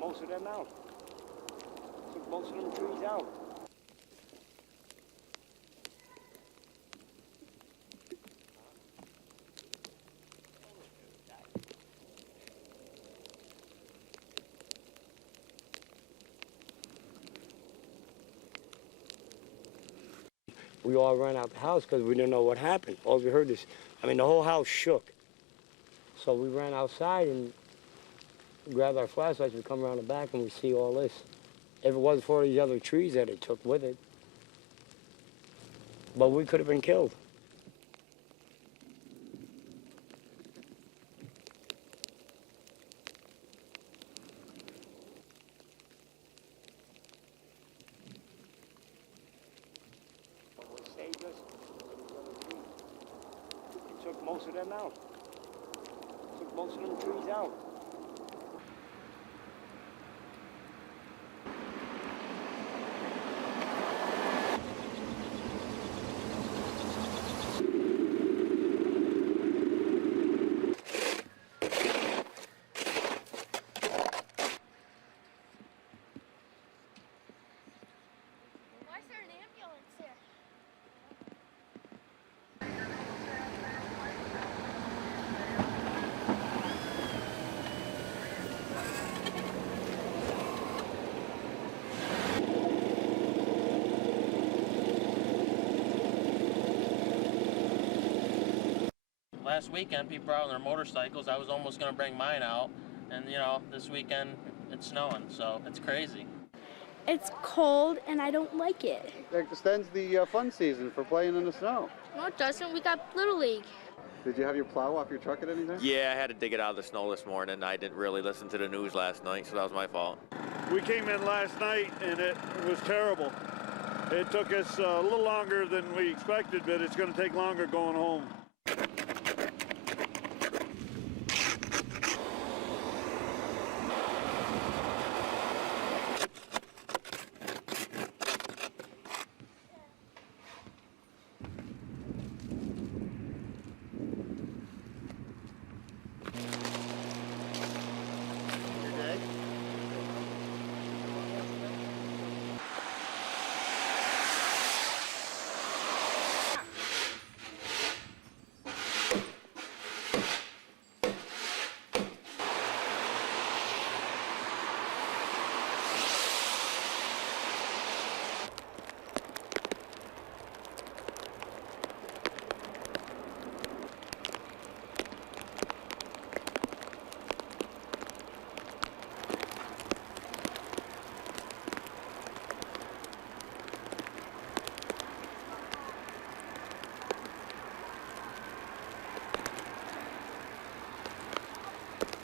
most of them out. Took most of them trees out. We all ran out the house because we didn't know what happened. All we heard is, the whole house shook. So we ran outside and grabbed our flashlights. We come around the back and we see all this. If it wasn't for these other trees that it took with it, but we could have been killed. What saved us was these other trees. It took most of them out. Took most of them trees out. Why is there an ambulance there? Last weekend, people out on their motorcycles. I was almost going to bring mine out. And, this weekend, it's snowing, so it's crazy. It's cold and I don't like it. It extends the fun season for playing in the snow. No, it doesn't. We got Little League. Did you have your plow off your truck at any time? Yeah, I had to dig it out of the snow this morning. I didn't really listen to the news last night, so that was my fault. We came in last night and it was terrible. It took us a little longer than we expected, but it's going to take longer going home.